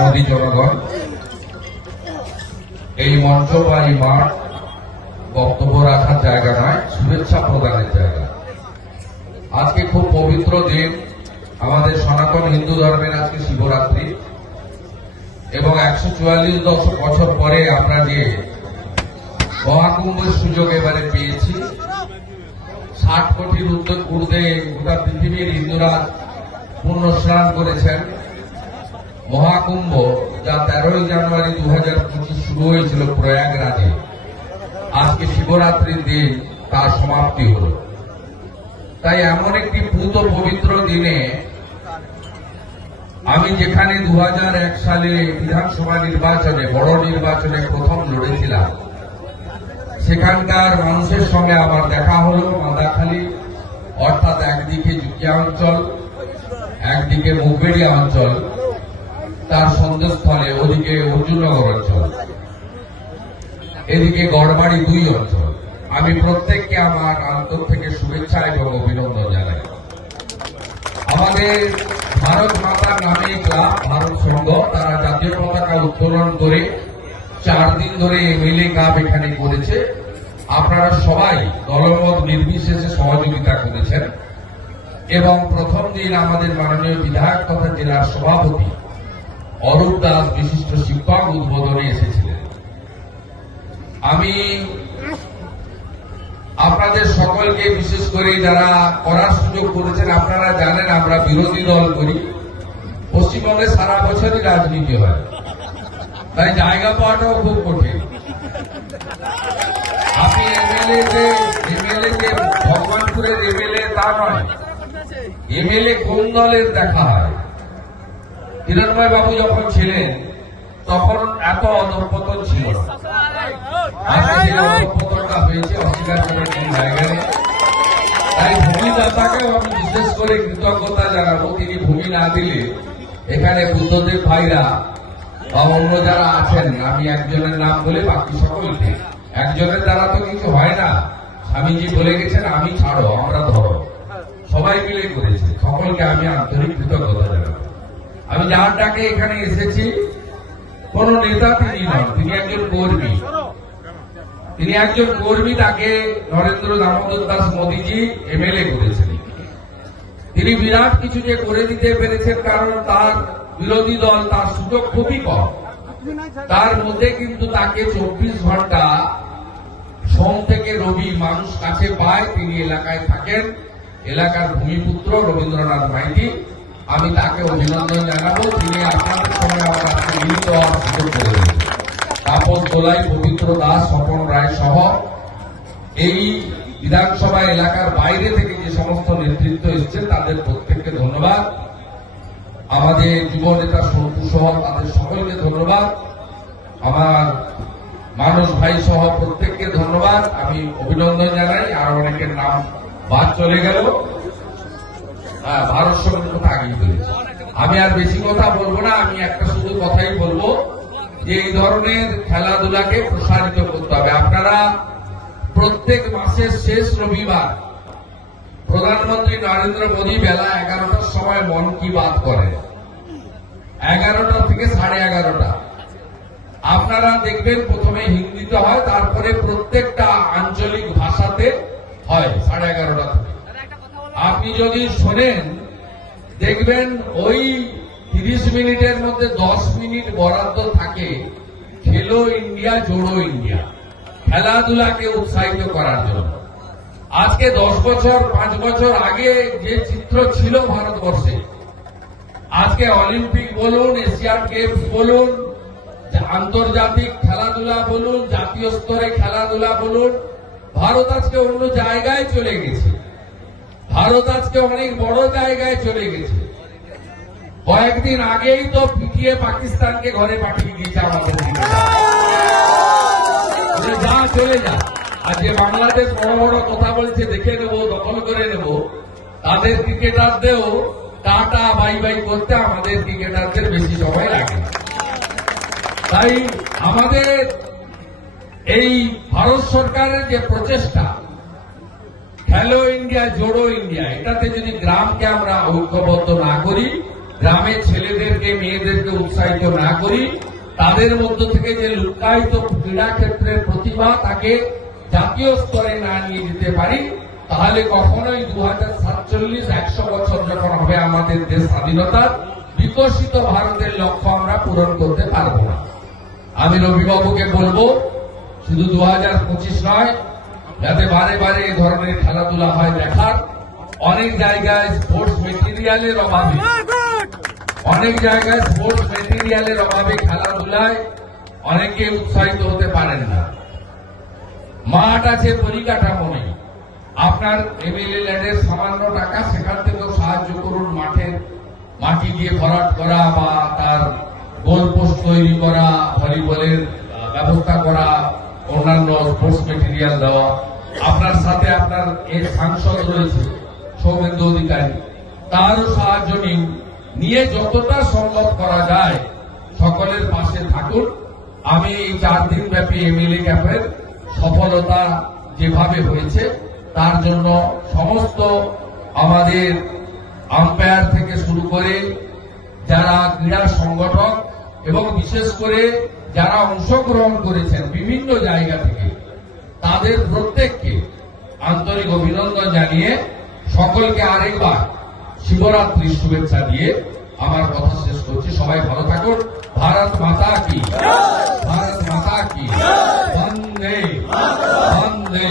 মোদী জনগণ, এই মঞ্চ বা এই মাঠ বক্তব্য রাখার জায়গা নয়, শুভেচ্ছা প্রদানের জায়গা। আজকে খুব পবিত্র দিন, আমাদের সনাতন হিন্দু ধর্মের আজকে শিবরাত্রি এবং 144 বছর পরে আমরা যে মহাকুম্ভের সুযোগ এবারে পেয়েছি। 60 কোটির ঊর্ধ্বে গোটা পৃথিবীর হিন্দুরা পূর্ণ স্নান করেছেন। মহাকুম্ভ যা 13 জানুয়ারি 2025 শুরু হয়েছিল প্রয়াগরাজে, আজকে শিবরাত্রির দিন তার সমাপ্তি হল। তাই এমন একটি পূত পবিত্র দিনে আমি যেখানে 2001 সালে বিধানসভা নির্বাচনে, বড় নির্বাচনে প্রথম লড়েছিলাম, সেখানকার মানুষের সঙ্গে আমার দেখা হল। মাদাখালী অর্থাৎ একদিকে জুকিয়া অঞ্চল, একদিকে মুগবেড়িয়া অঞ্চল, তার সন্দেশস্থলে ওদিকে অর্জুননগর অঞ্চল, এদিকে গড়বাড়ি 2 অঞ্চল। আমি প্রত্যেককে আমার অন্তর থেকে শুভেচ্ছা এবং অভিনন্দন জানাই। আমাদের ভারত মাতার নামে ক্লাব ভারত সংঘ, তারা জাতীয় পতাকা উত্তোলন করে 4 দিন ধরে এমএলএ কাপ এখানে করেছে। আপনারা সবাই দলমত নির্বিশেষে সহযোগিতা করেছেন এবং প্রথম দিন আমাদের মাননীয় বিধায়ক তথা জেলার সভাপতি অরূপ দাস বিশিষ্ট শিক্ষক উদ্বোধনে এসেছিলেন। আমি আপনাদের সকলকে, বিশেষ করে যারা করার সুযোগ করেছেন, আপনারা জানেন আমরা বিরোধী দল করি। পশ্চিমবঙ্গে সারা বছরই রাজনীতি হয়, তাই জায়গা পাওয়াটাও খুব কঠিন। আপনি এমএলএ যে ভগবানপুরের এমএলএ তা নয়, এমএলএ কোন দলের দেখা হয়। হিরণময় বাবু যখন ছিলেন তখন এত অধঃপতন ছিল না। আজকে অধঃপতনটা হয়েছে, অস্বীকার করার কোন জায়গা নেই। তাই ভূমিদাতাকেও আমি বিশেষ করে কৃতজ্ঞতা জানাবো। তিনি ভূমি না দিলে এখানে বুদ্ধদেব ভাইরা বা অন্য যারা আছেন, আমি একজনের নাম বলে বাকি সকলকে, একজনের দ্বারা তো কিছু হয় না। স্বামীজি বলে গেছেন, আমি ছাড়ো আমরা ধরো, সবাই মিলে করেছে। সকলকে আমি আন্তরিক কৃতজ্ঞতা জানাবো। আমি যার ডাকে এখানে এসেছি, কোন নেতা তিনি নন, তিনি একজন কর্মী। তিনি একজন কর্মী, তাকে নরেন্দ্র দামোদর দাস মোদীজি এমএলএ করেছেন। তিনি বিরাট কিছু যে করে দিতে পেরেছেন, কারণ তার বিরোধী দল তার সুযোগ খুবই কম। তার মধ্যে কিন্তু তাকে 24 ঘন্টা সোম থেকে রবি মানুষ কাছে পায়। তিনি এলাকায় থাকেন, এলাকার ভূমিপুত্র রবীন্দ্রনাথ মাইতি। আমি তাকে অভিনন্দন জানাবো। তিনি আপনাদের সঙ্গে আমার আজকে মিলিত হওয়ার সুযোগ করে দিয়েছেন। তাপস দোলাই, পবিত্র দাস, স্বপন রায় সহ এই বিধানসভা এলাকার বাইরে থেকে যে সমস্ত নেতৃত্ব এসছে, তাদের প্রত্যেককে ধন্যবাদ। আমাদের যুব নেতা সন্তু সহ তাদের সকলকে ধন্যবাদ। আমার মানুষ ভাই সহ প্রত্যেককে ধন্যবাদ। আমি অভিনন্দন জানাই। আর অনেকের নাম বাদ চলে গেল। ভারত সঙ্গে কথা আগেই বলেছি। আমি আর বেশি কথা বলবো না। আমি একটা শুধু কথাই বলবো যে এই ধরনের খেলাধুলাকে প্রসারিত করতে হবে। আপনারা প্রত্যেক মাসের শেষ রবিবার প্রধানমন্ত্রী নরেন্দ্র মোদী বেলা 11টার সময় মন কি বাত করেন, 11টা থেকে 11:30। আপনারা দেখবেন প্রথমে হিন্দিতে হয়, তারপরে প্রত্যেকটা আঞ্চলিক ভাষাতে হয় 11:30 থেকে। আপনি যদি শোনেন, দেখবেন ওই 30 মিনিটের মধ্যে 10 মিনিট বরাদ্দ থাকে খেলো ইন্ডিয়া জোড়ো ইন্ডিয়া, খেলাধুলাকে উৎসাহিত করার জন্য। আজকে 10 বছর 5 বছর আগে যে চিত্র ছিল ভারতবর্ষে, আজকে অলিম্পিক বলুন, এশিয়ান গেমস বলুন, আন্তর্জাতিক খেলাধুলা বলুন, জাতীয় স্তরে খেলাধুলা বলুন, ভারত আজকে অন্য জায়গায় চলে গেছে। ভারত আজকে অনেক বড় জায়গায় চলে গেছে। কয়েকদিন আগেই তো পিটিয়ে পাকিস্তানকে ঘরে পাঠিয়ে দিয়েছে আমাদের যা চলে যা। আর যে বাংলাদেশ বড় বড় কথা বলছে, দেখে নেব, দখল করে নেব, তাদের ক্রিকেটারদেরও টাটা বাই বাই করতে আমাদের ক্রিকেটারদের বেশি সময় লাগে। তাই আমাদের এই ভারত সরকারের যে প্রচেষ্টা, খেলো ইন্ডিয়া জোড়ো ইন্ডিয়া, এটাতে যদি গ্রামকে আমরা ঐক্যবদ্ধ না করি, গ্রামের ছেলেদেরকে মেয়েদেরকে উৎসাহিত না করি, তাদের মধ্য থেকে যে লুক্কায়িত ক্রীড়া ক্ষেত্রের প্রতিভা তাকে জাতীয় স্তরে না নিয়ে যেতে পারি, তাহলে কখনোই 2047 100 বছর যখন হবে আমাদের দেশ স্বাধীনতার, বিকশিত ভারতের লক্ষ্য আমরা পূরণ করতে পারব না। আমি রবিবাবুকে বলবো, শুধু 2025 নয়, যাতে বারে বারে এ ধরনের খেলাধুলা হয় দেখার। অনেক জায়গায় স্পোর্টস মেটেরিয়ালের অভাবে খেলাধুলায় অনেকে উৎসাহিত হতে পারেন না। মাঠ আছে, পরিকাঠামো নেই। আপনার এমএলএ ল্যান্ডের সামান্য টাকা, সেখান থেকেও সাহায্য করুন। মাটি দিয়ে ভরাট করা বা তার গোলপোস্ট তৈরি করা, ভলিবলের ব্যবস্থা করা, অন্যান্য স্পোর্টস মেটেরিয়াল দেওয়া। আপনার সাথে আপনার এর সাংসদ রয়েছে সৌমেন্দু অধিকারী, তারও সাহায্য নিয়ে যতটা সম্ভব করা যায় সকলের পাশে থাকুন। আমি এই 4 দিন ব্যাপী এমএলএ ক্যাম্পের সফলতা যেভাবে হয়েছে তার জন্য সমস্ত আমাদের আম্পায়ার থেকে শুরু করে যারা ক্রীড়া সংগঠক এবং বিশেষ করে যারা অংশগ্রহণ করেছেন বিভিন্ন জায়গা থেকে, তাদের প্রত্যেককে আন্তরিক অভিনন্দন জানিয়ে সকলকে আরেকবার শিবরাত্রির শুভেচ্ছা দিয়ে আমার কথা শেষ করছি। সবাই ভালো থাকুন। ভারত মাতা কি, ভারত মাতা কি, বন্দে বন্দে।